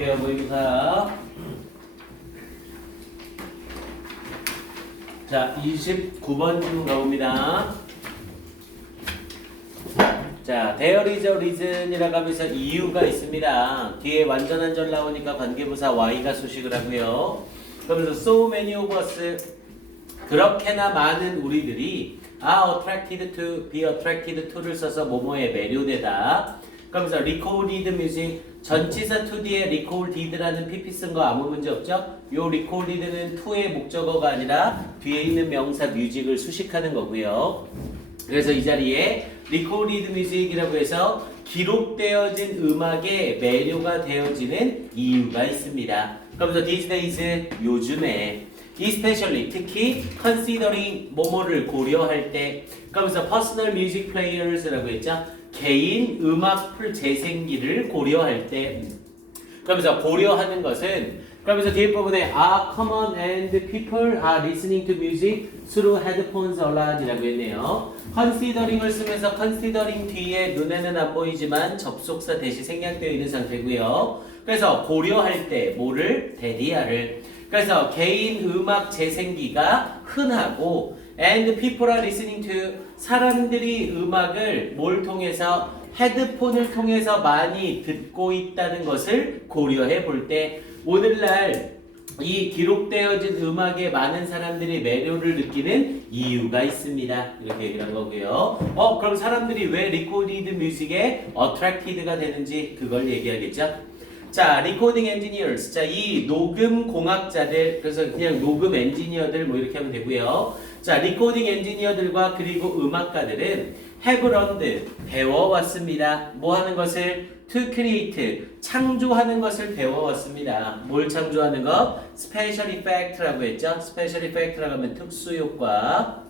볼게요. 모의고사. 자, 29번 질문 가봅니다. 자, there is a reason이라고 하면서 이유가 있습니다. 뒤에 완전한 절 나오니까 관계부사 y가 수식을 하고요. 그러면서 so many of us, 그렇게나 많은 우리들이 are attracted to, be attracted to를 써서 뭐뭐에 매료되다. 그러면서 recorded music, 전치사 to 뒤에 recorded라는 pp 쓴 거 아무 문제 없죠? 요 recorded는 to의 목적어가 아니라 뒤에 있는 명사 music을 수식하는 거고요. 그래서 이 자리에 recorded music이라고 해서 기록되어진 음악에 매료가 되어지는 이유가 있습니다. 그러면서 these days, 요즘에 especially, 특히 considering 뭐뭐를 고려할 때, 그러면서 personal music players라고 했죠. 개인 음악 재생기를 고려할 때, 그러면서 고려하는 것은, 그러면서 뒤에 부분에 are common and people are listening to music through headphones a lot 이라고 했네요. considering을 쓰면서 considering 뒤에 눈에는 안 보이지만 접속사 대시 생략되어 있는 상태고요. 그래서 고려할 때 뭐를? 대리아를. 그래서 개인 음악 재생기가 흔하고 and people are listening to, 사람들이 음악을 뭘 통해서? 헤드폰을 통해서 많이 듣고 있다는 것을 고려해 볼 때 오늘날 이 기록되어진 음악에 많은 사람들이 매료를 느끼는 이유가 있습니다. 이렇게 얘기를 한 거고요. 그럼 사람들이 왜 recorded music에 attracted가 되는지 그걸 얘기하겠죠? 자, recording engineers. 자, 이 녹음 공학자들, 그래서 그냥 녹음 엔지니어들 뭐 이렇게 하면 되고요. 자, recording 엔지니어들과 그리고 음악가들은 have learned, 배워왔습니다. 뭐 하는 것을? to create, 창조하는 것을 배워왔습니다. 뭘 창조하는 것? special effect라고 했죠. special effect라고 하면 특수 효과.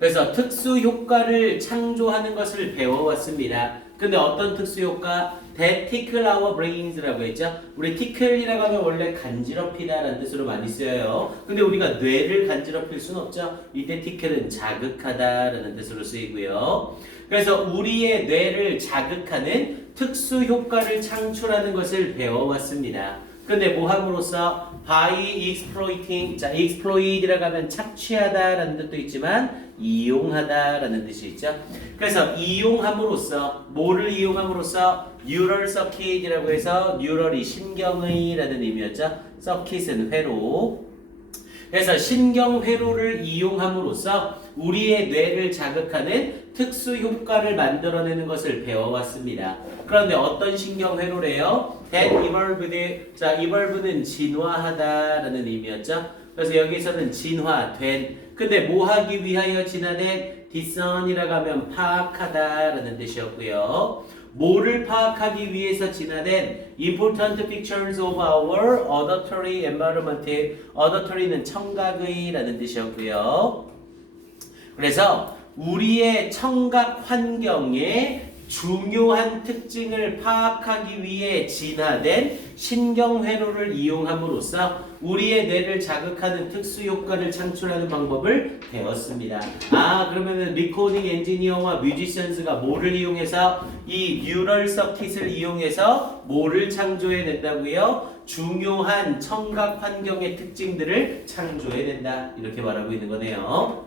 그래서 특수 효과를 창조하는 것을 배워왔습니다. 근데 어떤 특수 효과? That tickle our brains라고 했죠. 우리 tickle이라고 하면 원래 간지럽히다라는 뜻으로 많이 쓰여요. 근데 우리가 뇌를 간지럽힐 수는 없죠. 이때 tickle은 자극하다라는 뜻으로 쓰이고요. 그래서 우리의 뇌를 자극하는 특수 효과를 창출하는 것을 배워왔습니다. 근데 뭐 함으로써 by exploiting, 자, exploit이라고 하면 착취하다라는 뜻도 있지만 이용하다라는 뜻이 있죠. 그래서 이용함으로써, 뭐를 이용함으로써? neural circuit이라고 해서 neural이 신경의라는 의미였죠. circuit은 회로. 그래서 신경회로를 이용함으로써 우리의 뇌를 자극하는 특수 효과를 만들어내는 것을 배워왔습니다. 그런데 어떤 신경회로래요? that evolved. 자, evolve는 진화하다라는 의미였죠. 그래서 여기서는 진화된. 근데 뭐 하기 위하여 진화된? discern이라고 하면 파악하다라는 뜻이었고요. 뭐를 파악하기 위해서 진화된 important features of our auditory environment. auditory는 청각의라는 뜻이었고요. 그래서 우리의 청각 환경의 중요한 특징을 파악하기 위해 진화된 신경회로를 이용함으로써 우리의 뇌를 자극하는 특수 효과를 창출하는 방법을 배웠습니다. 그러면은 리코딩 엔지니어와 뮤지션스가 뭐를 이용해서? 이 뉴럴 서킷을 이용해서 뭐를 창조해낸다고요? 중요한 청각 환경의 특징들을 창조해낸다. 이렇게 말하고 있는 거네요.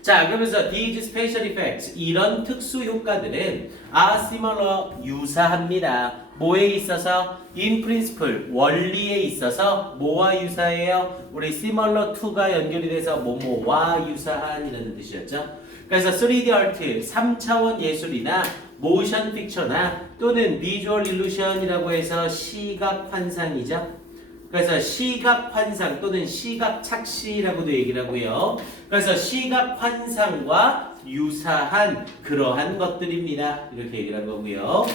자, 그러면서 these special effects, 이런 특수 효과들은 are similar, 유사합니다. 뭐에 있어서? in principle, 원리에 있어서 뭐와 유사해요? 우리 similar to가 연결이 돼서 뭐뭐와 유사한이라는 뜻이었죠. 그래서 3D art, 3차원 예술이나 motion picture나 또는 visual illusion이라고 해서 시각 환상이죠. 그래서 시각 환상 또는 시각 착시라고도 얘기를 하고요. 그래서 시각 환상과 유사한 그러한 것들입니다. 이렇게 얘기를 한 거고요.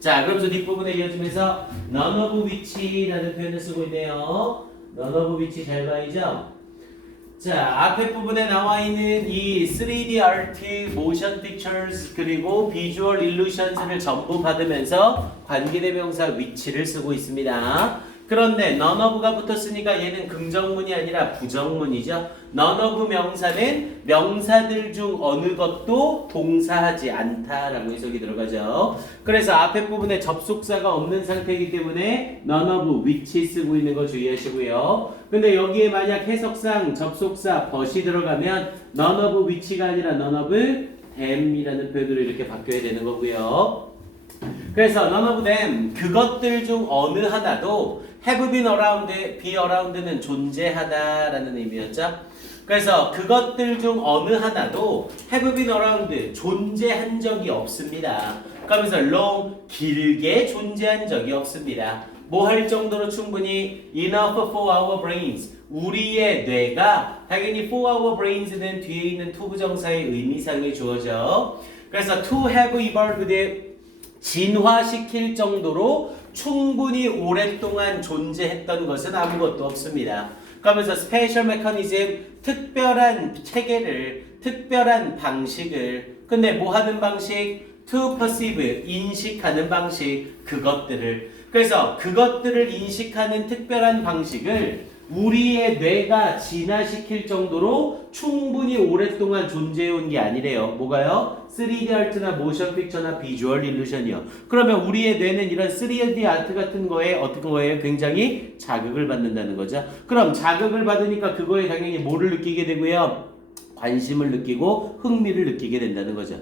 자, 그러면서 뒷부분에 이어지면서 none of which라는 표현을 쓰고 있네요. none of which 잘 봐야죠. 자, 앞에 부분에 나와 있는 이 3D art, motion pictures 그리고 visual illusions를 전부 받으면서 관계대명사 which를 쓰고 있습니다. 그런데 none of가 붙었으니까 얘는 긍정문이 아니라 부정문이죠. none of 명사는 명사들 중 어느 것도 동사하지 않다라고 해석이 들어가죠. 그래서 앞에 부분에 접속사가 없는 상태이기 때문에 none of which 쓰고 있는 거 주의하시고요. 근데 여기에 만약 해석상 접속사 but이 들어가면 none of which가 아니라 none of them이라는 표현으로 이렇게 바뀌어야 되는 거고요. 그래서 none of them 그것들 중 어느 하나도 have been around, be around는 존재하다라는 의미였죠. 그래서 그것들 중 어느 하나도 have been around 존재한 적이 없습니다. 그러면서 long 길게 존재한 적이 없습니다. 뭐 할 정도로 충분히 enough for our brains 우리의 뇌가 당연히 for our brains는 뒤에 있는 to 부정사의 의미상이 주어져. 그래서 to have evolved 진화시킬 정도로 충분히 오랫동안 존재했던 것은 아무것도 없습니다. 그러면서 스페셜 메커니즘 특별한 체계를 특별한 방식을 근데 뭐 하는 방식? to perceive 인식하는 방식 그것들을 그래서 그것들을 인식하는 특별한 방식을 우리의 뇌가 진화시킬 정도로 충분히 오랫동안 존재해온 게 아니래요. 뭐가요? 3D 아트나 모션 픽처나 비주얼 일루션이요. 그러면 우리의 뇌는 이런 3D 아트 같은 거에 어떤 거에 굉장히 자극을 받는다는 거죠. 그럼 자극을 받으니까 그거에 당연히 뭐를 느끼게 되고요? 관심을 느끼고 흥미를 느끼게 된다는 거죠.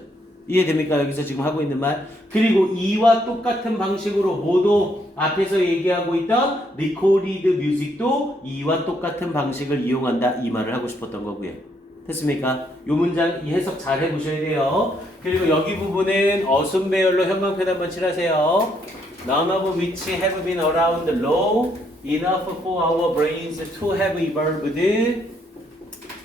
이해됩니까? 여기서 지금 하고 있는 말. 그리고 이와 똑같은 방식으로 모두 앞에서 얘기하고 있던 recorded music도 이와 똑같은 방식을 이용한다. 이 말을 하고 싶었던 거고요. 됐습니까? 이 문장 이 해석 잘 해보셔야 돼요. 그리고 여기 부분은 어순배열로 형광펜 한번 칠하세요. None of which have been around long enough for our brains to have evolved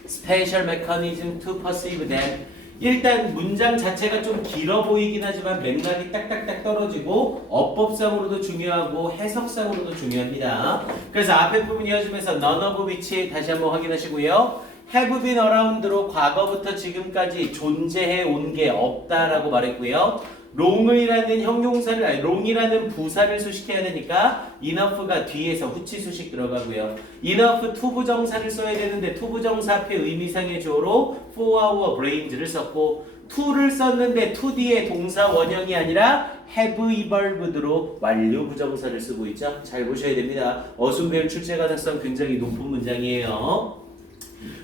special mechanism to perceive them. 일단 문장 자체가 좀 길어 보이긴 하지만 맥락이 딱딱딱 떨어지고 어법상으로도 중요하고 해석상으로도 중요합니다. 그래서 앞에 부분 이어지면서 none of which 다시 한번 확인하시고요. have been around로 과거부터 지금까지 존재해 온 게 없다라고 말했고요. long이라는 형용사를 아니 long이라는 부사를 수식해야 되니까 enough가 뒤에서 후치 수식 들어가고요. enough to 부정사를 써야 되는데 to 부정사 앞에 의미상의 주어로 for our brains를 썼고 to를 썼는데 to 뒤에 동사 원형이 아니라 have evolved로 완료 부정사를 쓰고 있죠. 잘 보셔야 됩니다. 어순배열 출제 가능성 굉장히 높은 문장이에요.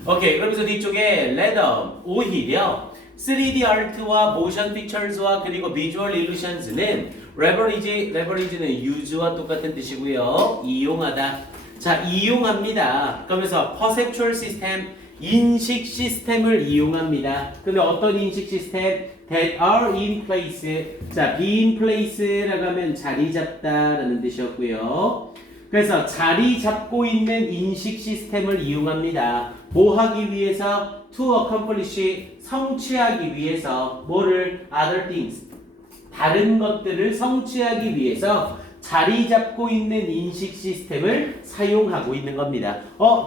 오케이, 그러면서 뒤쪽에 rather 오히려 3D 아트와 모션 픽처스와 그리고 비주얼 일루션즈는 leverage는 use와 똑같은 뜻이고요. 이용하다. 자, 이용합니다. 그러면서 perceptual system 인식 시스템을 이용합니다. 근데 어떤 인식 시스템? that are in place. 자, be in place라고 하면 자리 잡다라는 뜻이었고요. 그래서 자리 잡고 있는 인식 시스템을 이용합니다. 뭐 하기 위해서? to accomplish 성취하기 위해서 뭐를? other things 다른 것들을 성취하기 위해서 자리 잡고 있는 인식 시스템을 사용하고 있는 겁니다.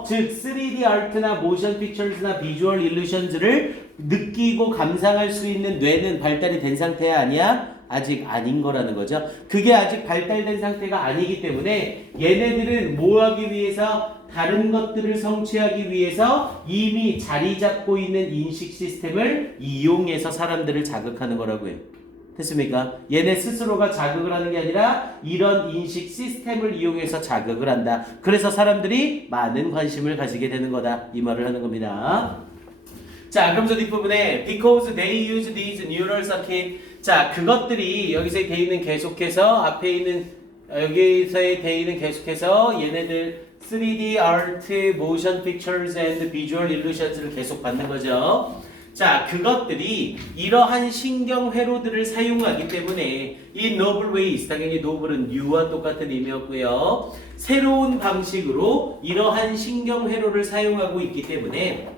즉 3D 아트나 모션 픽처스나 비주얼 일루션즈를 느끼고 감상할 수 있는 뇌는 발달이 된 상태야 아니야? 아직 아닌 거라는 거죠. 그게 아직 발달된 상태가 아니기 때문에 얘네들은 뭐 하기 위해서? 다른 것들을 성취하기 위해서 이미 자리 잡고 있는 인식 시스템을 이용해서 사람들을 자극하는 거라고요. 됐습니까? 얘네 스스로가 자극을 하는 게 아니라 이런 인식 시스템을 이용해서 자극을 한다. 그래서 사람들이 많은 관심을 가지게 되는 거다. 이 말을 하는 겁니다. 자, 그러면서 뒷부분에 because they use these neural circuit. 자, 그것들이 여기서 돼 있는 계속해서 앞에 있는 여기서 돼 있는 계속해서 얘네들 3D art, motion pictures and visual illusions를 계속 받는 거죠. 자, 그것들이 이러한 신경 회로들을 사용하기 때문에 이 novel ways, 당연히 noble은 new와 똑같은 의미였고요. 새로운 방식으로 이러한 신경 회로를 사용하고 있기 때문에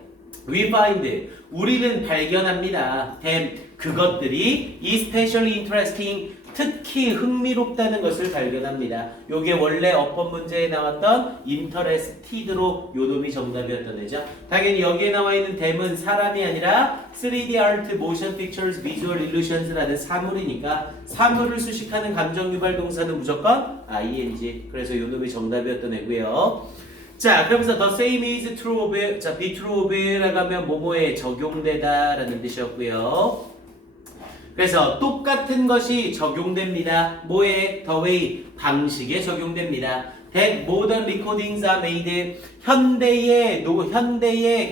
we find, 우리는 발견합니다. them, 그것들이 especially interesting 특히 흥미롭다는 것을 발견합니다. 요게 원래 어법 문제에 나왔던 interested로 요 놈이 정답이었던 애죠. 당연히 여기에 나와 있는 댐은 사람이 아니라 3D art, motion pictures, visual illusions라는 사물이니까 사물을 수식하는 감정 유발 동사는 무조건 ing. 그래서 요 놈이 정답이었던 애고요. 자, 그러면서 the same is true of, 자, be true of라고 하면 뭐뭐에 적용되다 라는 뜻이었고요. 그래서 똑같은 것이 적용됩니다. 뭐에? The way, 방식에 적용됩니다. That modern recordings are made. 현대의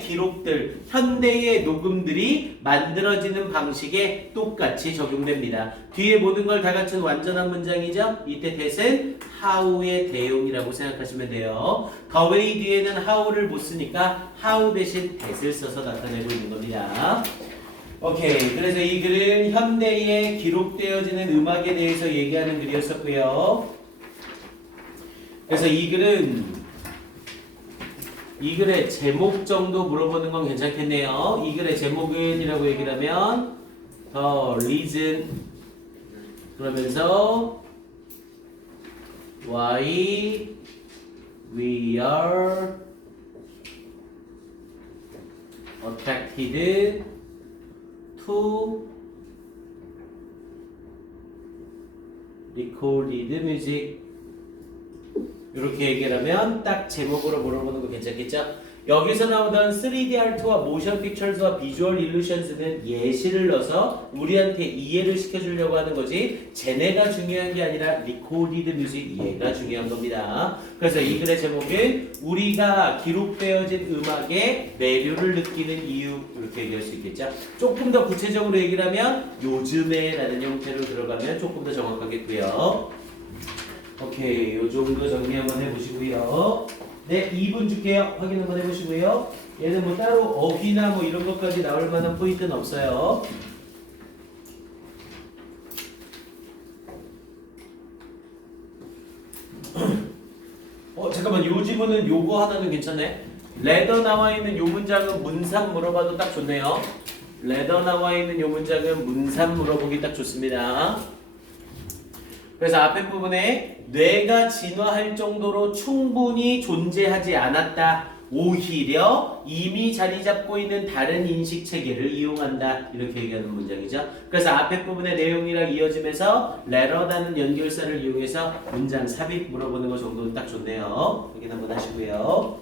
기록들, 현대의 녹음들이 만들어지는 방식에 똑같이 적용됩니다. 뒤에 모든 걸 다 갖춘 완전한 문장이죠? 이때 that은 how의 대용이라고 생각하시면 돼요. The way 뒤에는 how를 못 쓰니까 how 대신 that을 써서 나타내고 있는 겁니다. 오케이. 그래서 이 글은 현대에 기록되어지는 음악에 대해서 얘기하는 글이었었고요. 그래서 이 글의 제목 정도 물어보는 건 괜찮겠네요. 이 글의 제목은 이라고 얘기를 하면 The reason 그러면서 Why we are attracted to recorded music 이렇게 얘기를 하면 딱 제목으로 물어보는 거 괜찮겠죠? 여기서 나오던 3D 아트와 모션 픽처스와 비주얼 일루션스는 예시를 넣어서 우리한테 이해를 시켜주려고 하는 거지 쟤네가 중요한 게 아니라 리코디드 뮤직 얘가 중요한 겁니다. 그래서 이 글의 제목은 우리가 기록되어진 음악에 매료를 느끼는 이유 이렇게 얘기할 수 있겠죠. 조금 더 구체적으로 얘기를 하면 요즘에 라는 형태로 들어가면 조금 더 정확하겠고요. 오케이, 요 정도 정리 한번 해보시고요. 네, 2분 줄게요. 확인 한번 해보시고요. 얘는 뭐 따로 어휘나 뭐 이런 것까지 나올 만한 포인트는 없어요. 잠깐만, 요 지문은 요거 하나는 괜찮네. 레더 나와 있는 요 문장은 문산 물어봐도 딱 좋네요. 레더 나와 있는 요 문장은 문산 물어보기 딱 좋습니다. 그래서 앞에 부분에 뇌가 진화할 정도로 충분히 존재하지 않았다. 오히려 이미 자리 잡고 있는 다른 인식 체계를 이용한다. 이렇게 얘기하는 문장이죠. 그래서 앞에 부분의 내용이랑 이어지면서 letter라는 연결사를 이용해서 문장 삽입 물어보는 거 정도는 딱 좋네요. 확인 한번 하시고요.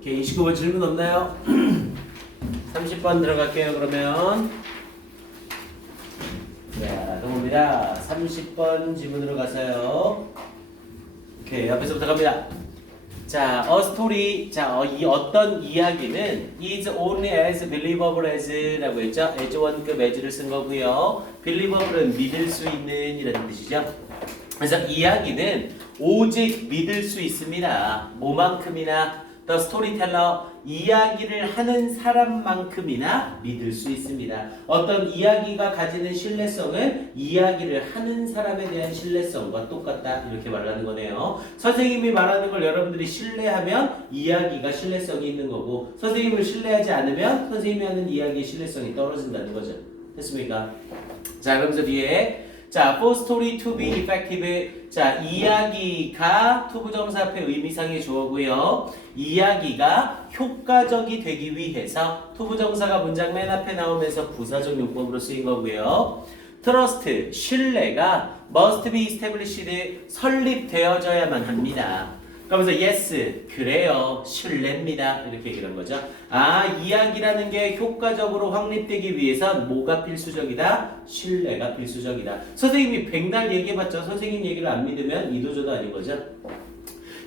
오케이, 29번 질문 없나요? 30번 들어갈게요. 그러면 자, 동호입니다. 30번 질문으로 가서요. 오케이, 앞에서부터 갑니다. 자, a story. 자, 이 어떤 이야기는 is only as believable as라고 했죠. as 원급 as를 쓴 거고요. believable은 믿을 수 있는 이라는 뜻이죠. 그래서 이야기는 오직 믿을 수 있습니다. 뭐만큼이나 The storyteller, 이야기를 하는 사람만큼이나 믿을 수 있습니다. 어떤 이야기가 가지는 신뢰성은 이야기를 하는 사람에 대한 신뢰성과 똑같다. 이렇게 말하는 거네요. 선생님이 말하는 걸 여러분들이 신뢰하면 이야기가 신뢰성이 있는 거고 선생님을 신뢰하지 않으면 선생님이 하는 이야기의 신뢰성이 떨어진다는 거죠. 됐습니까? 자, 그러면서 뒤에 자, for story to be effective. 자, 이야기가 투부정사 앞에 의미상의 주어고요. 이야기가 효과적이 되기 위해서 투부정사가 문장 맨 앞에 나오면서 부사적 용법으로 쓰인 거고요. trust, 신뢰가 must be established, 설립되어져야만 합니다. 그러면서 yes, 그래요, 신뢰입니다. 이렇게 얘기한 거죠. 아, 이야기라는 게 효과적으로 확립되기 위해선 뭐가 필수적이다? 신뢰가 필수적이다. 선생님이 백날 얘기해봤죠. 선생님 얘기를 안 믿으면 이도저도 아닌 거죠.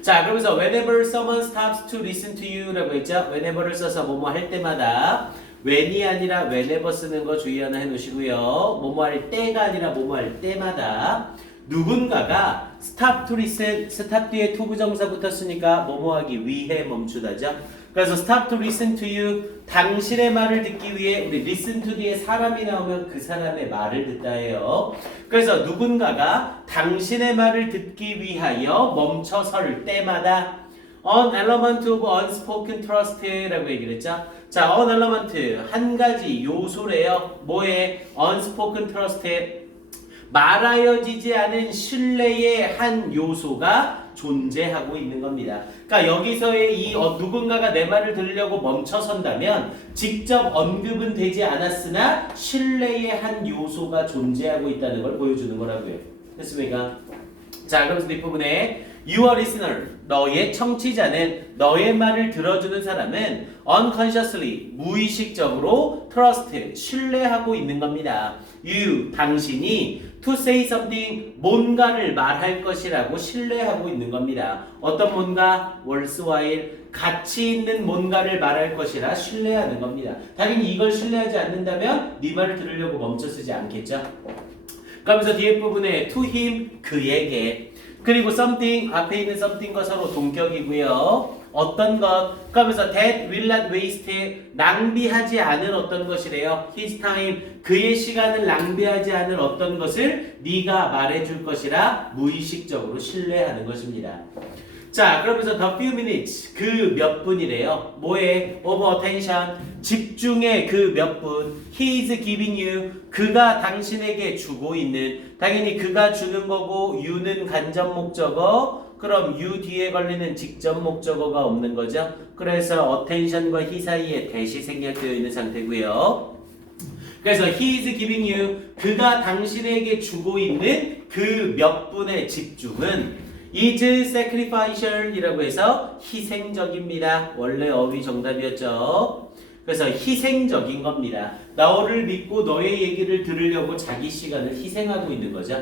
자, 그러면서 whenever someone stops to listen to you 라고 했죠. whenever를 써서 뭐뭐 할 때마다 when이 아니라 whenever 쓰는 거 주의 하나 해놓으시고요. 뭐뭐 할 때가 아니라 뭐뭐 할 때마다 누군가가 stop to listen, stop 뒤에 to 부정사 붙었으니까 뭐뭐 하기 위해 멈추다죠. 그래서 stop to listen to you, 당신의 말을 듣기 위해, 우리 listen to 뒤에 사람이 나오면 그 사람의 말을 듣다 해요. 그래서 누군가가 당신의 말을 듣기 위하여 멈춰설 때마다 an element of unspoken trust라고 얘기를 했죠. 자, an element, 한 가지 요소래요. 뭐에? unspoken trust에 말하여지지 않은 신뢰의 한 요소가 존재하고 있는 겁니다. 그러니까 여기서의 이 누군가가 내 말을 들으려고 멈춰선다면 직접 언급은 되지 않았으나 신뢰의 한 요소가 존재하고 있다는 걸 보여주는 거라고요. 됐습니까? 자, 그러면서 뒷부분에 Your listener, 너의 청취자는 너의 말을 들어주는 사람은 unconsciously, 무의식적으로 trust, 신뢰하고 있는 겁니다. You, 당신이 to say something, 뭔가를 말할 것이라고 신뢰하고 있는 겁니다. 어떤 뭔가? worthwhile, 가치 있는 뭔가를 말할 것이라 신뢰하는 겁니다. 당연히 이걸 신뢰하지 않는다면 네 말을 들으려고 멈춰서지 않겠죠? 그러면서 뒤에 부분에 to him, 그에게, 그리고 something, 앞에 있는 something과 서로 동격이고요. 어떤 것, 그러면서 that will not waste, 낭비하지 않을 어떤 것이래요. his time, 그의 시간을 낭비하지 않을 어떤 것을 네가 말해줄 것이라 무의식적으로 신뢰하는 것입니다. 자, 그러면서 the few minutes, 그 몇 분이래요. 뭐에? of attention, 집중의 그 몇 분. he is giving you, 그가 당신에게 주고 있는, 당연히 그가 주는 거고 you는 간접 목적어, 그럼 you 뒤에 걸리는 직접 목적어가 없는 거죠. 그래서 attention과 he 사이에 대시 생략되어 있는 상태고요. 그래서 he is giving you, 그가 당신에게 주고 있는 그 몇 분의 집중은 is sacrificial 이라고 해서 희생적입니다. 원래 어휘 정답이었죠. 그래서 희생적인 겁니다. 너를 믿고 너의 얘기를 들으려고 자기 시간을 희생하고 있는 거죠.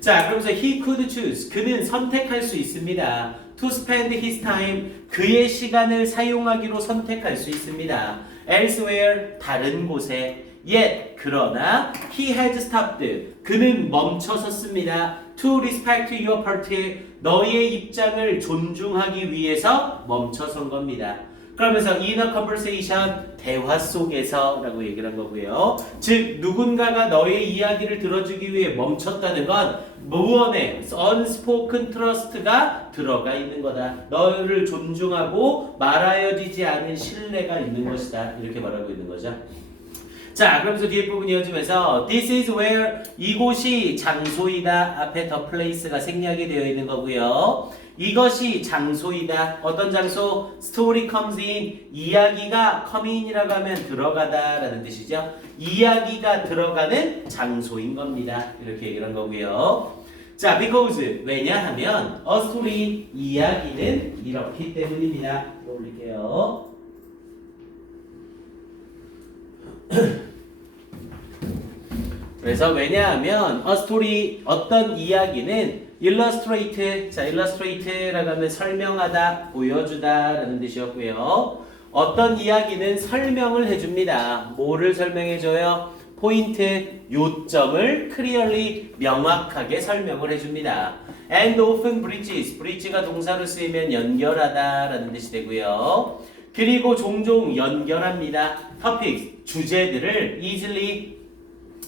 자, 그러면서 he could choose, 그는 선택할 수 있습니다. to spend his time, 그의 시간을 사용하기로 선택할 수 있습니다. elsewhere, 다른 곳에. yet, 그러나 he has stopped, 그는 멈춰섰습니다. to respect your party, 너의 입장을 존중하기 위해서 멈춰선 겁니다. 그러면서 in a conversation, 대화 속에서 라고 얘기를 한 거고요. 즉 누군가가 너의 이야기를 들어주기 위해 멈췄다는 건 무언의 unspoken trust가 들어가 있는 거다. 너를 존중하고 말하여지지 않은 신뢰가 있는 것이다. 이렇게 말하고 있는 거죠. 자, 그러면서 뒤에 부분 이어지면서 This is where, 이곳이 장소이다. 앞에 the place가 생략이 되어 있는 거고요. 이것이 장소이다. 어떤 장소? Story comes in, 이야기가 come in이라고 하면 들어가다 라는 뜻이죠. 이야기가 들어가는 장소인 겁니다. 이렇게 얘기를 한 거고요. 자, because, 왜냐하면 a story, 이야기는 이렇기 때문입니다. 올릴게요. 그래서 왜냐하면 a story, 어떤 이야기는 illustrate, 자, illustrate라고 하면 설명하다, 보여주다 라는 뜻이었고요. 어떤 이야기는 설명을 해줍니다. 뭐를 설명해줘요? 포인트, 요점을 clearly, 명확하게 설명을 해줍니다. And often bridges, bridge가 동사로 쓰이면 연결하다 라는 뜻이 되고요. 그리고 종종 연결합니다. topics, 주제들을 easily,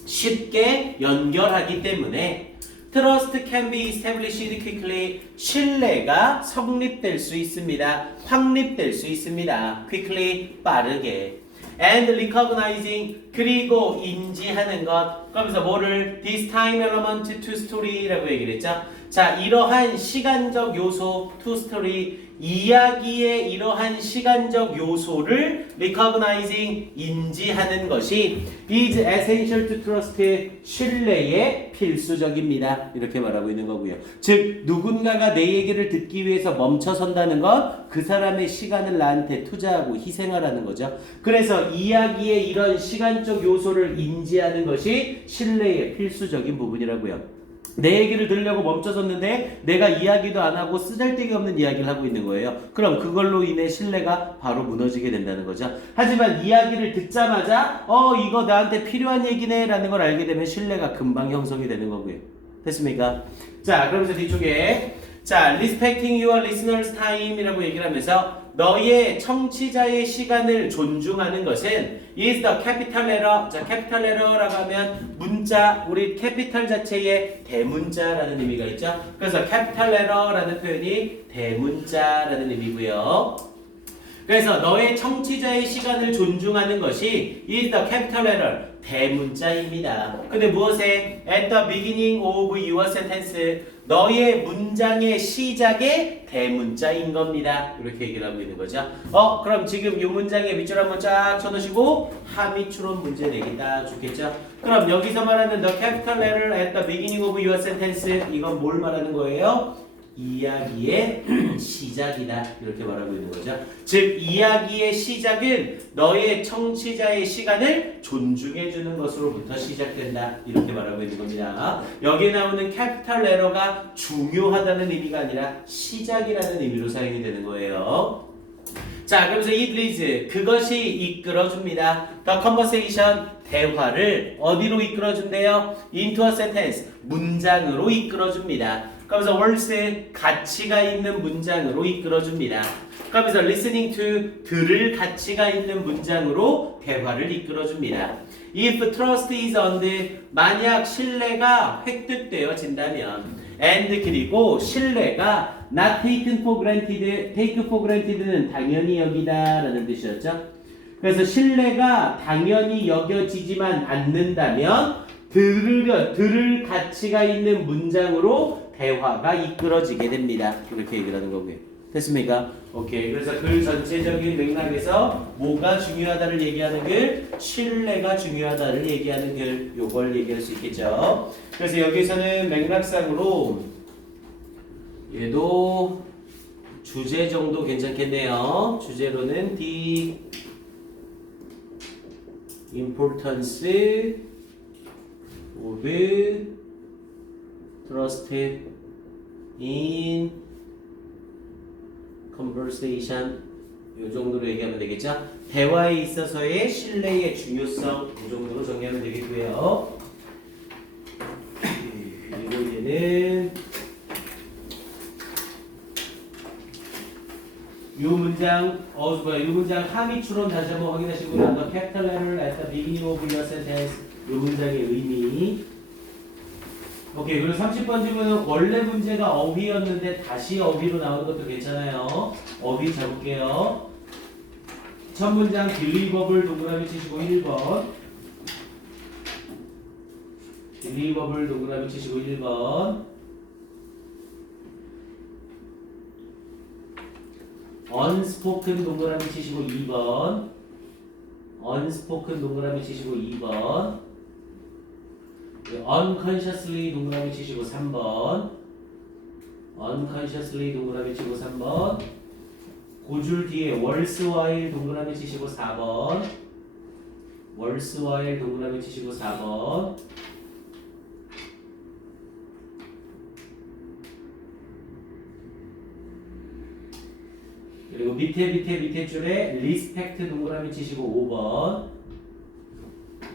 쉽게 연결하기 때문에 trust can be established quickly, 신뢰가 성립될 수 있습니다. 확립될 수 있습니다. quickly, 빠르게. and recognizing, 그리고 인지하는 것. 그러면서 뭐를 this time element to story라고 얘기를 했죠. 자, 이러한 시간적 요소, to story, 이야기의 이러한 시간적 요소를 recognizing, 인지하는 것이 is essential to trust, 신뢰의 필수적입니다. 이렇게 말하고 있는 거고요. 즉, 누군가가 내 얘기를 듣기 위해서 멈춰선다는 건 그 사람의 시간을 나한테 투자하고 희생하라는 거죠. 그래서 이야기의 이런 시간적 요소를 인지하는 것이 신뢰의 필수적인 부분이라고요. 내 얘기를 들으려고 멈춰섰는데 내가 이야기도 안 하고 쓰잘데기 없는 이야기를 하고 있는 거예요. 그럼 그걸로 인해 신뢰가 바로 무너지게 된다는 거죠. 하지만 이야기를 듣자마자 이거 나한테 필요한 얘기네 라는 걸 알게 되면 신뢰가 금방 형성이 되는 거고요. 됐습니까? 자, 그러면서 뒤쪽에 자, respecting your listeners' time 이라고 얘기를 하면서 너의 청취자의 시간을 존중하는 것은 is the capital letter. 자, capital letter라고 하면 문자, 우리 capital 자체에 대문자라는 의미가 있죠. 그래서 capital letter라는 표현이 대문자라는 의미고요. 그래서 너의 청취자의 시간을 존중하는 것이 is the capital letter. 대문자입니다. 근데 무엇에? At the beginning of your sentence. 너의 문장의 시작에 대문자인 겁니다. 이렇게 얘기를 하고 있는 거죠. 그럼 지금 이 문장의 밑줄 한번 쫙 쳐놓으시고 하미추론 문제 내기 딱 좋겠죠? 그럼 여기서 말하는 the capital letter at the beginning of your sentence 이건 뭘 말하는 거예요? 이야기의 시작이다. 이렇게 말하고 있는 거죠. 즉 이야기의 시작은 너의 청취자의 시간을 존중해 주는 것으로부터 시작된다. 이렇게 말하고 있는 겁니다. 여기에 나오는 capital letter가 중요하다는 의미가 아니라 시작이라는 의미로 사용이 되는 거예요. 자, 그러면서 it leads, 그것이 이끌어줍니다. The conversation, 대화를 어디로 이끌어준대요? Into a sentence, 문장으로 이끌어줍니다. 그러면서 words, 가치가 있는 문장으로 이끌어줍니다. 그러면서 listening to, 들을 가치가 있는 문장으로 대화를 이끌어줍니다. If trust is earned, 만약 신뢰가 획득되어진다면 and 그리고 신뢰가 not taken for granted, take for granted는 당연히 여기다 라는 뜻이었죠. 그래서 신뢰가 당연히 여겨지지만 않는다면 들을 가치가 있는 문장으로 대화가 이끌어지게 됩니다. 그렇게 얘기를 하는 거고요. 됐습니까? 오케이. 그래서 글 전체적인 맥락에서 뭐가 중요하다를 얘기하는 글, 신뢰가 중요하다를 얘기하는 글, 요걸 얘기할 수 있겠죠. 그래서 여기서는 맥락상으로 얘도 주제 정도 괜찮겠네요. 주제로는 the importance of trust in conversation 이 정도로 얘기하면 되겠죠? 대화에 있어서의 신뢰의 중요성 이 정도로 정리하면 되겠고요. 그리고 얘는 이 문장 이 문장 함의 추론 다시 한번 확인하시고요. The capital letter at the beginning of your sentence 이 문장의 의미. 오케이. 그리고 30번 질문은 원래 문제가 어휘였는데 다시 어휘로 나오는 것도 괜찮아요. 어휘 잡을게요. 첫 문장 believable 동그라미 치시고 1번. believable 동그라미 치시고 1번. unspoken 동그라미 치시고 2번. unspoken 동그라미 치시고 2번. unconsciously 동그라미 치시고 3번. unconsciously 동그라미 치고 3번. 고줄 뒤에 worse while 동그라미 치시고 4번. worse while 동그라미 치시고 4번. 그리고 밑에 줄에 respect 동그라미 치시고 5번.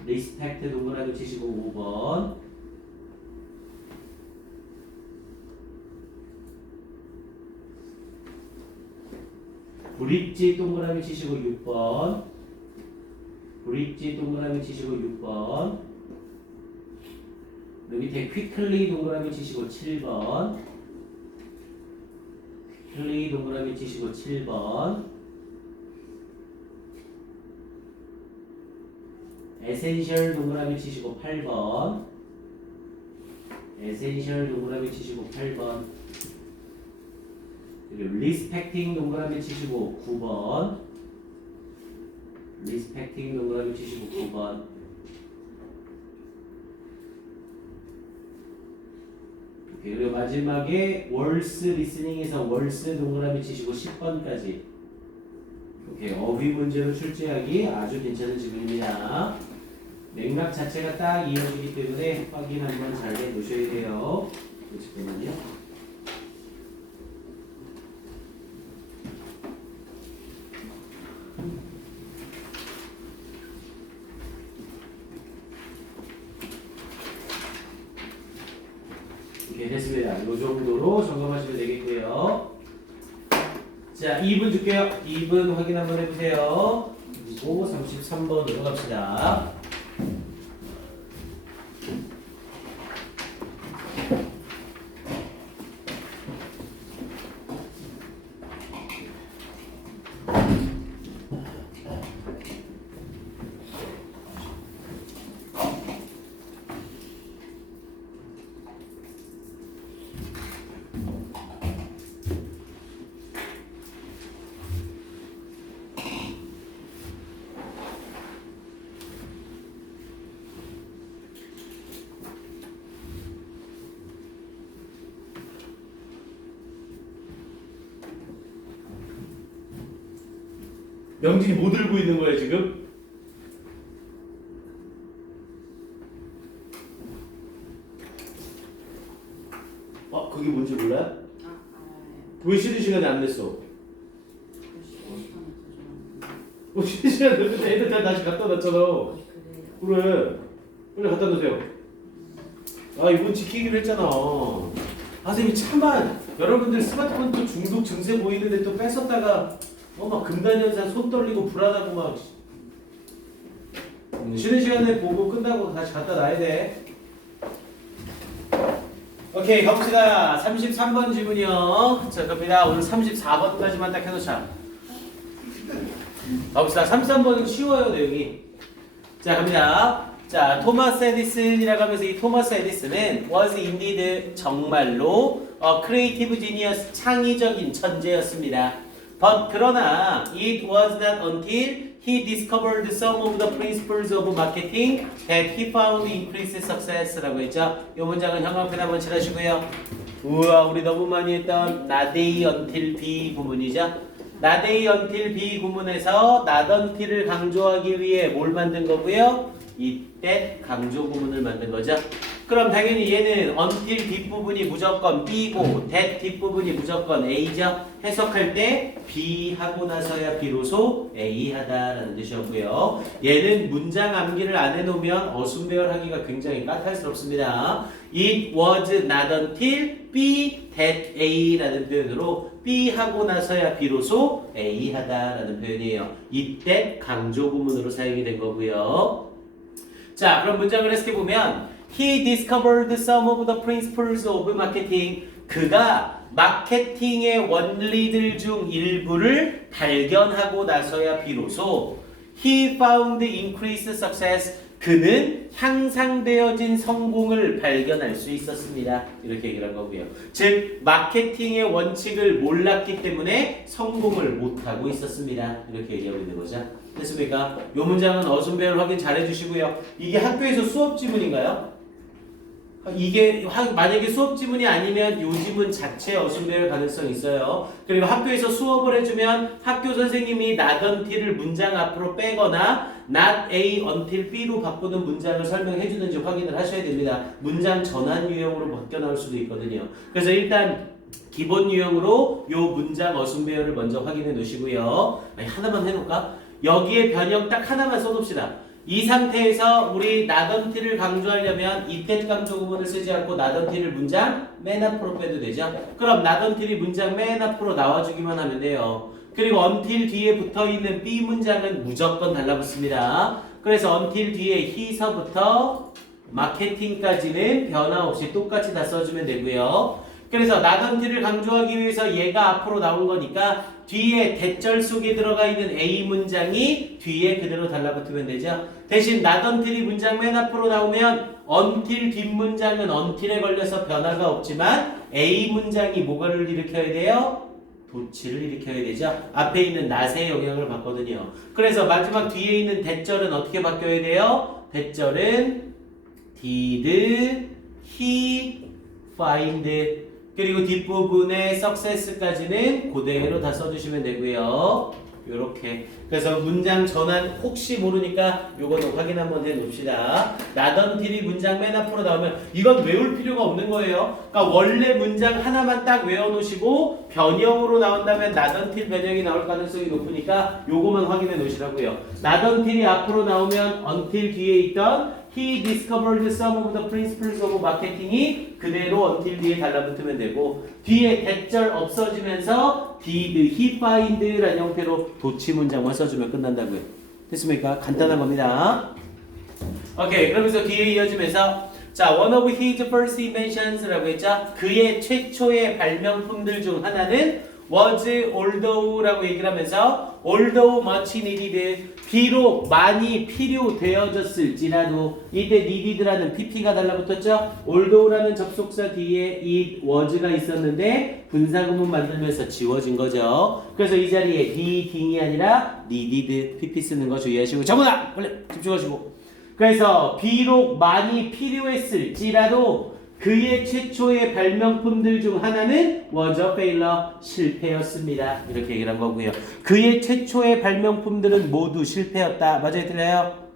respect 동그라미 치시고 5번. 브릿지 동그라미 치시고 6번. 브릿지 동그라미 치시고 6번. 그리고 밑에 quickly 동그라미 치시고 7번. quickly 동그라미 치시고 7번. essential 동그라미 치시고 8번. essential 동그라미 치시고 8번. 그리고 respecting 동그라미 치시고 9번. respecting 동그라미 치시고 9번. 오케이, 그리고 마지막에 words listening에서 words 동그라미 치시고 10번까지. 오케이, 어휘 문제로 출제하기 아주 괜찮은 질문입니다. 맥락 자체가 딱 이어지기 때문에 확인 한번 잘 해놓으셔야 돼요. 잠깐만요. 오케이, 됐습니다. 이 정도로 점검하시면 되겠고요. 자, 2분 줄게요. 2분 확인 한번 해보세요. 그리고 33번으로 갑시다. 명진이 뭐 들고 있는 거야 지금? 그게 뭔지 몰라요? 왜 쉬는 시간에 안 냈어? 쉬는 시간에 냈는데 애들 다 다시 갖다 놨잖아. 그래. 빨리 갖다 놓으세요. 이건 지키기로 했잖아. 선생님이 참만 여러분들 스마트폰 또 중독 증세 보이는데 또 뺏었다가 막 금단현상 손 떨리고 불안하고 막 쉬는 시간에 보고 끝나고 다시 갖다 놔야 돼. 오케이, 가봅시다. 33번 질문이요. 자, 갑니다. 오늘 34번까지만 딱 해놓자. 가봅시다. 33번은 쉬워요, 내용이. 자, 갑니다. 자, 토마스 에디슨이라고 하면서 이 토마스 에디슨은 was indeed 정말로 creative genius 창의적인 천재였습니다. But 그러나 it was not until he discovered some of the principles of marketing that he found increased success라고 했죠. 이 문장은 형광펜 한번 칠하시고요. 우와, 우리 너무 많이 했던 not a until be 구문이죠. not a until be 구문에서 not until을 강조하기 위해 뭘 만든 거고요? 이때 강조 구문을 만든 거죠. 그럼 당연히 얘는 until 뒷부분이 무조건 B고 that 뒷부분이 무조건 A죠. 해석할 때 B 하고 나서야 비로소 A 하다라는 뜻이었고요. 얘는 문장 암기를 안 해놓으면 어순배열하기가 굉장히 까탈스럽습니다. It was not until B that A라는 표현으로 B 하고 나서야 비로소 A 하다라는 표현이에요. 이때 강조 구문으로 사용이 된 거고요. 자, 그럼 문장을 해석해보면 He discovered some of the principles of marketing. 그가 마케팅의 원리들 중 일부를 발견하고 나서야 비로소 He found increased success. 그는 향상되어진 성공을 발견할 수 있었습니다. 이렇게 얘기를 한 거고요. 즉, 마케팅의 원칙을 몰랐기 때문에 성공을 못하고 있었습니다. 이렇게 얘기하고 있는 거죠. 됐습니까? 이 문장은 어순배열 확인 잘 해주시고요. 이게 학교에서 수업 지문인가요? 이게 만약에 수업 지문이 아니면 요 지문 자체 어순배열 가능성이 있어요. 그리고 학교에서 수업을 해주면 학교 선생님이 not until을 문장 앞으로 빼거나 not A until B로 바꾸는 문장을 설명해 주는지 확인을 하셔야 됩니다. 문장 전환 유형으로 바뀌어 나올 수도 있거든요. 그래서 일단 기본 유형으로 요 문장 어순배열을 먼저 확인해 놓으시고요. 하나만 해놓을까? 여기에 변형 딱 하나만 써놓읍시다. 이 상태에서 우리 not until을 강조하려면 이때 강조 구문을 쓰지 않고 not until을 문장 맨 앞으로 빼도 되죠. 그럼 not until이 문장 맨 앞으로 나와주기만 하면 돼요. 그리고 until 뒤에 붙어있는 B 문장은 무조건 달라붙습니다. 그래서 until 뒤에 he서부터 마케팅까지는 변화 없이 똑같이 다 써주면 되고요. 그래서 not until을 강조하기 위해서 얘가 앞으로 나온 거니까 뒤에 대절 속에 들어가 있는 A 문장이 뒤에 그대로 달라붙으면 되죠. 대신 not until이 문장 맨 앞으로 나오면 until 뒷문장은 until에 걸려서 변화가 없지만 A 문장이 뭐가를 일으켜야 돼요? 도치를 일으켜야 되죠. 앞에 있는 not의 영향을 받거든요. 그래서 마지막 뒤에 있는 대절은 어떻게 바뀌어야 돼요? 대절은 did he find 그리고 뒷부분에 success까지는 그대로 다 써주시면 되고요. 요렇게. 그래서 문장 전환 혹시 모르니까 요거는 확인 한번 해놓읍시다. not until이 문장 맨 앞으로 나오면 이건 외울 필요가 없는 거예요. 그러니까 원래 문장 하나만 딱 외워놓으시고 변형으로 나온다면 not until 변형이 나올 가능성이 높으니까 요거만 확인해 놓으시라고요. not until이 앞으로 나오면 until 뒤에 있던 He discovered some of the principles of marketing이 그대로 until 뒤에 달라붙으면 되고 뒤에 대절 없어지면서 did he find라는 형태로 도치 문장만 써주면 끝난다고요. 됐습니까? 간단한 겁니다. 오케이, 그러면서 뒤에 이어지면서 자, one of his first inventions라고 했죠. 그의 최초의 발명품들 중 하나는 was although라고 얘기를 하면서 although much needed 비록 많이 필요되어졌을지라도 이때 needed라는 pp가 달라붙었죠. although라는 접속사 뒤에 it was가 있었는데 분사구문 만들면서 지워진 거죠. 그래서 이 자리에 needing이 아니라 needed pp 쓰는 거 주의하시고 전부 다 원래 집중하시고 그래서 비록 많이 필요했을지라도 그의 최초의 발명품들 중 하나는 was a failure, 실패였습니다. 이렇게 얘기를 한 거고요. 그의 최초의 발명품들은 모두 실패였다. 맞아요? 틀려요?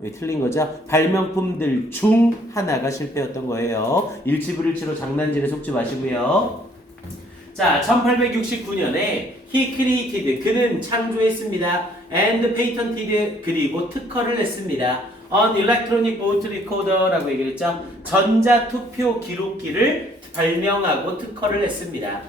왜 틀린 거죠? 발명품들 중 하나가 실패였던 거예요. 일치불일치로 장난질에 속지 마시고요. 자, 1869년에 he created, 그는 창조했습니다. and patented, 그리고 특허를 냈습니다. On electronic vote recorder라고 얘기를 했죠. 전자투표 기록기를 발명하고 특허를 했습니다.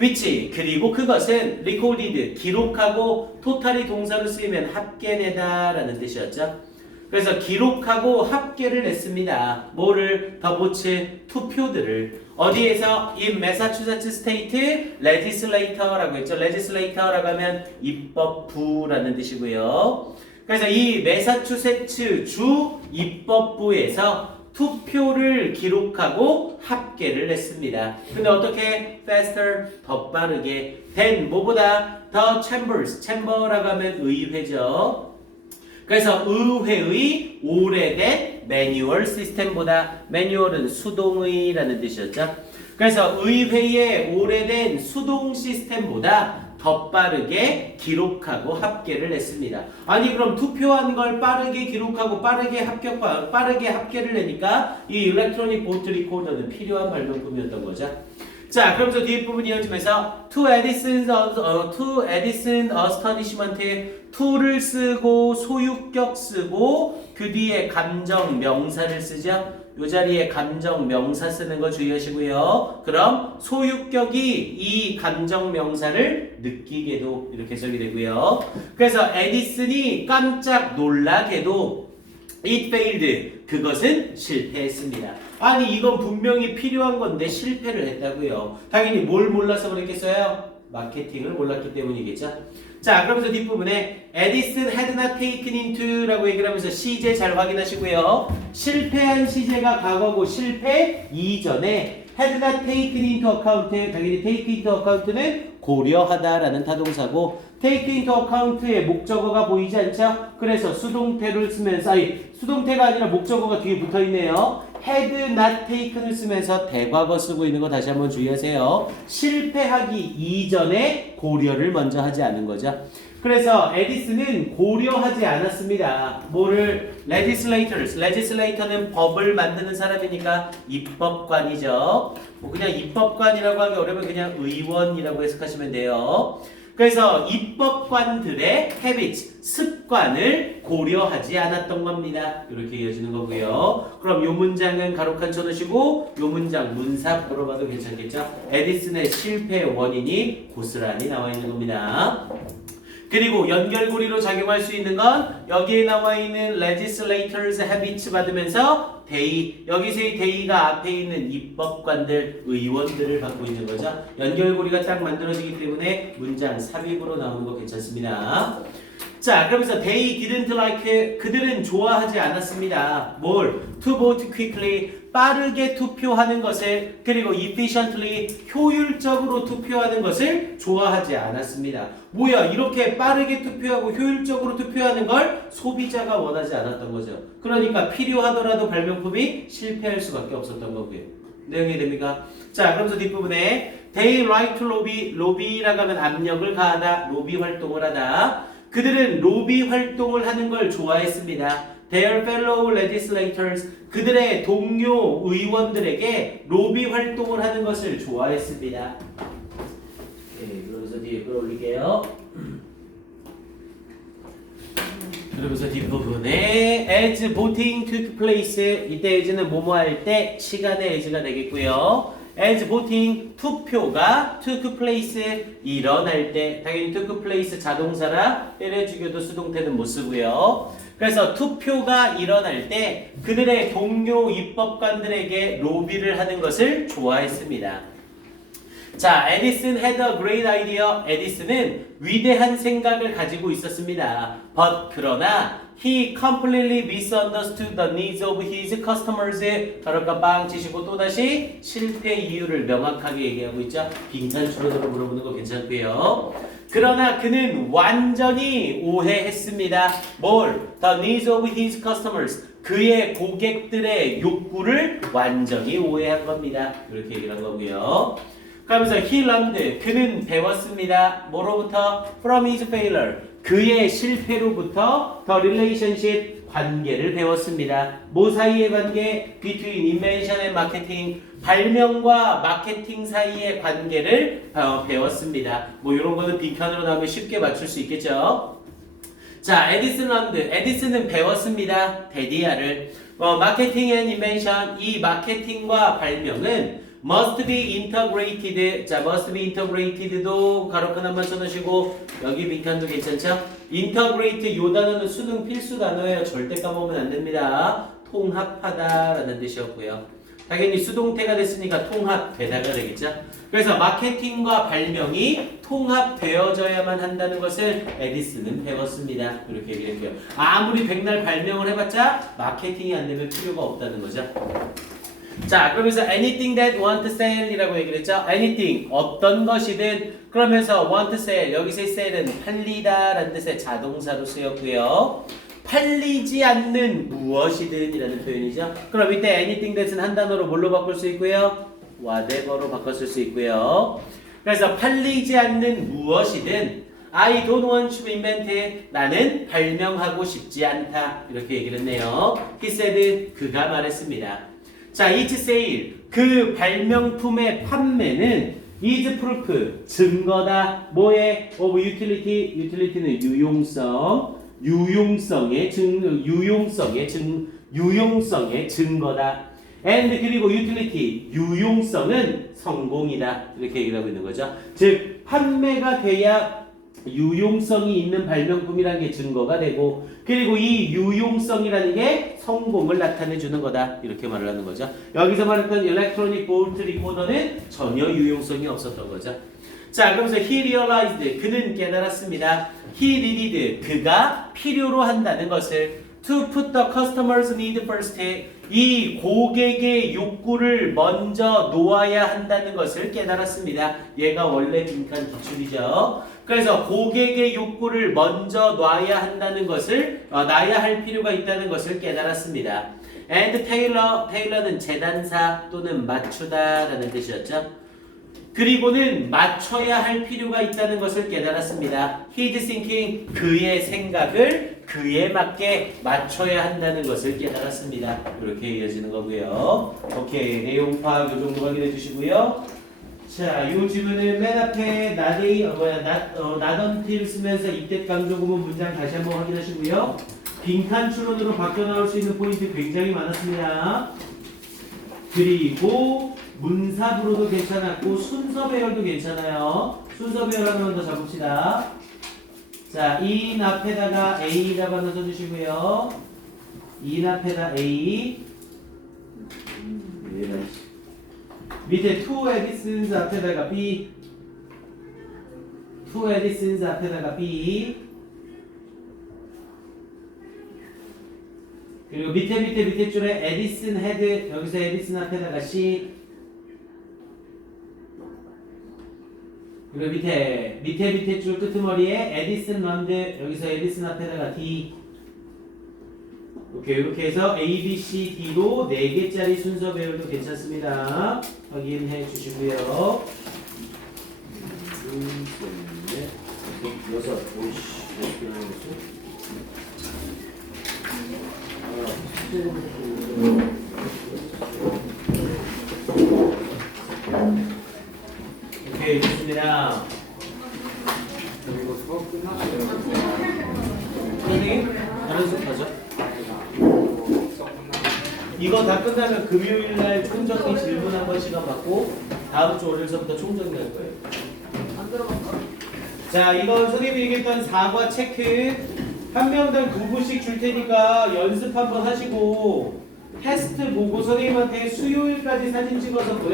which 그리고 그것은 recorded 기록하고 토탈이 동사로 쓰이면 합계내다 라는 뜻이었죠. 그래서 기록하고 합계를 냈습니다. 뭐를? The votes 투표들을 어디에서? in Massachusetts State Legislature라고 했죠. Legislature라고 하면 입법부라는 뜻이고요. 그래서 이 매사추세츠 주 입법부에서 투표를 기록하고 합계를 냈습니다. 근데 어떻게? faster, 더 빠르게. than, 뭐보다? the chambers, chamber라고 하면 의회죠. 그래서 의회의 오래된 매뉴얼 시스템보다, 매뉴얼은 수동의라는 뜻이었죠. 그래서 의회의 오래된 수동 시스템보다 더 빠르게 기록하고 합계를 냈습니다. 아니 그럼 투표한 걸 빠르게 기록하고 빠르게 합계를 내니까 이 일렉트로닉 보트 리코더는 필요한 발명품이었던 거죠. 자, 그러면서 뒷부분 이어지면서 to Edison astonishment to를 쓰고 소유격 쓰고 그 뒤에 감정 명사를 쓰죠. 요 자리에 감정 명사 쓰는 거 주의하시고요. 그럼 소유격이 이 감정 명사를 느끼게도 이렇게 해석이 되고요. 그래서 에디슨이 깜짝 놀라게도 it failed 그것은 실패했습니다. 아니 이건 분명히 필요한 건데 실패를 했다고요. 당연히 뭘 몰라서 그랬겠어요? 마케팅을 몰랐기 때문이겠죠. 자, 그러면서 뒷부분에 Edison had not taken into라고 얘기를 하면서 시제 잘 확인하시고요. 실패한 시제가 과거고 실패 이전에 had not taken into account, 당연히 take into account는 고려하다라는 타동사고 take into account의 목적어가 보이지 않죠? 그래서 수동태를 쓰면서 수동태가 아니라 목적어가 뒤에 붙어있네요. had not taken을 쓰면서 대과거 쓰고 있는 거 다시 한번 주의하세요. 실패하기 이전에 고려를 먼저 하지 않은 거죠. 그래서 에디슨은 고려하지 않았습니다. 뭐를? legislator는 법을 만드는 사람이니까 입법관이죠. 뭐 그냥 입법관이라고 하기 어려우면 그냥 의원이라고 해석하시면 돼요. 그래서 입법관들의 habits, 습관을 고려하지 않았던 겁니다. 이렇게 이어지는 거고요. 그럼 요 문장은 가로칸 쳐놓으시고 요 문장 문사 물어봐도 괜찮겠죠? 에디슨의 실패 원인이 고스란히 나와 있는 겁니다. 그리고 연결고리로 작용할 수 있는 건 여기에 나와 있는 legislators habits 받으면서 they, 여기서의 they가 앞에 있는 입법관들, 의원들을 받고 있는 거죠. 연결고리가 딱 만들어지기 때문에 문장 삽입으로 나오는 거 괜찮습니다. 자, 그러면서 they didn't like, 그들은 좋아하지 않았습니다. 뭘? To vote quickly, 빠르게 투표하는 것을, 그리고 efficiently, 효율적으로 투표하는 것을 좋아하지 않았습니다. 뭐야, 이렇게 빠르게 투표하고 효율적으로 투표하는 걸 소비자가 원하지 않았던 거죠. 그러니까 필요하더라도 발명품이 실패할 수밖에 없었던 거고요. 내용이 됩니까? 자, 그러면서 뒷부분에 they like to lobby, lobby라고 하면 압력을 가하다, 로비 활동을 하다. 그들은 로비 활동을 하는 걸 좋아했습니다. Their fellow legislators, 그들의 동료 의원들에게 로비 활동을 하는 것을 좋아했습니다. 네, 그러면서 뒤에 끌어올릴게요. 그러면서 뒷부분에 as voting took place, 이때 as는 뭐뭐 할 때 시간의 as가 되겠고요. as voting, 투표가 took place, 일어날 때, 당연히 took place 자동사라 때려 죽여도 수동태는 못 쓰고요. 그래서 투표가 일어날 때 그들의 동료 입법관들에게 로비를 하는 것을 좋아했습니다. 자, 에디슨 had a great idea. 에디슨은 위대한 생각을 가지고 있었습니다. But 그러나 he completely misunderstood the needs of his customers. 가로가 빵 치시고 또다시 실패 이유를 명확하게 얘기하고 있죠. 빈칸 추론으로 물어보는 거 괜찮고요. 그러나 그는 완전히 오해했습니다. 뭘? The needs of his customers. 그의 고객들의 욕구를 완전히 오해한 겁니다. 이렇게 얘기를 한 거고요. 그러면서 he learned, 그는 배웠습니다. 뭐로부터? From his failure, 그의 실패로부터 the relationship, 관계를 배웠습니다. 뭐 사이의 관계? Between invention and marketing, 발명과 마케팅 사이의 관계를 배웠습니다. 뭐 이런 거는 빈칸으로 나오면 쉽게 맞출 수 있겠죠. 자, 에디슨 런드, 에디슨은 배웠습니다. 데디아를. 마케팅 앤 인벤션, 이 마케팅과 발명은 must be integrated. 자, must be integrated도 가로칸 한번 써놓으시고 여기 빈칸도 괜찮죠? integrate, 요 단어는 수능 필수 단어예요. 절대 까먹으면 안 됩니다. 통합하다라는 뜻이었고요. 당연히 수동태가 됐으니까 통합되다가 되겠죠? 그래서 마케팅과 발명이 통합되어져야만 한다는 것을 에디슨은 배웠습니다. 이렇게 얘기했고요. 아무리 백날 발명을 해봤자 마케팅이 안 되면 필요가 없다는 거죠. 자, 그러면서 anything that want to sell 이라고 얘기를 했죠. anything, 어떤 것이든. 그러면서 want to sell, 여기서의 sell은 팔리다 라는 뜻의 자동사로 쓰였고요. 팔리지 않는 무엇이든 이라는 표현이죠. 그럼 이때 anything that은 한 단어로 뭘로 바꿀 수 있고요? whatever로 바꿨을 수 있고요. 그래서 팔리지 않는 무엇이든 I don't want to invent it. 나는 발명하고 싶지 않다. 이렇게 얘기를 했네요. He said, 그가 말했습니다. 자, each sale, 그 발명품의 판매는 is proof, 증거다. 뭐의? of utility, utility는 유용성의 증거다. and 그리고 utility, 유용성은 성공이다. 이렇게 얘기를 하고 있는 거죠. 즉, 판매가 돼야 유용성이 있는 발명품이라는 게 증거가 되고, 그리고 이 유용성이라는 게 성공을 나타내 주는 거다. 이렇게 말을 하는 거죠. 여기서 말했던 일렉트로닉 볼트 리코더는 전혀 유용성이 없었던 거죠. 자, 그러면서 he realized, 그는 깨달았습니다. he needed, 그가 필요로 한다는 것을 to put the customer's need first, 이 고객의 욕구를 먼저 놓아야 한다는 것을 깨달았습니다. 얘가 원래 빈칸 기출이죠. 그래서 고객의 욕구를 먼저 놔야 한다는 것을 놔야 할 필요가 있다는 것을 깨달았습니다. And Taylor는 재단사 또는 맞추다라는 뜻이었죠. 그리고는 맞춰야 할 필요가 있다는 것을 깨달았습니다. His thinking, 그의 생각을 그에 맞게 맞춰야 한다는 것을 깨달았습니다. 이렇게 이어지는 거고요. 오케이, 내용 파악 이 정도 확인해 주시고요. 자, 요 질문은 맨 앞에 not until 쓰면서 이때 강조구문 문장 다시 한번 확인하시고요. 빈칸 추론으로 바뀌어 나올 수 있는 포인트 굉장히 많았습니다. 그리고 문사부로도 괜찮았고 순서 배열도 괜찮아요. 순서 배열 하나만 더 잡읍시다. 자, in 앞에다가 A라고 써주시고요. in 앞에다 A. 밑에 two Edisons 앞에다가 B. two Edisons 앞에다가 B. 그리고 밑에 줄에 에디슨 헤드, 여기서 에디슨 앞에다가 C. 그리고 밑에 줄 끄트머리에 에디슨 런드, 여기서 에디슨 앞에다가 D. 오케이, 이렇게 해서 A, B, C, D로 4개짜리 순서 배워도 괜찮습니다. 확인해 주시고요. 6, 오이씨, 몇 개나 했어? 오케이, 좋습니다. 그리고 수업 끝나시면 선생님, 다른 수업 하죠? 이거 다 끝나면 금요일날 총정리 질문 한 번 시간 받고 다음 주 월요일서부터 총정리할 거예요. 안 들어갔어? 자, 이건 선생님이 얘기했던 4과 체크 한 명당 9분씩 줄 테니까 연습 한번 하시고 테스트 보고 선생님한테 수요일까지 사진 찍어서 보내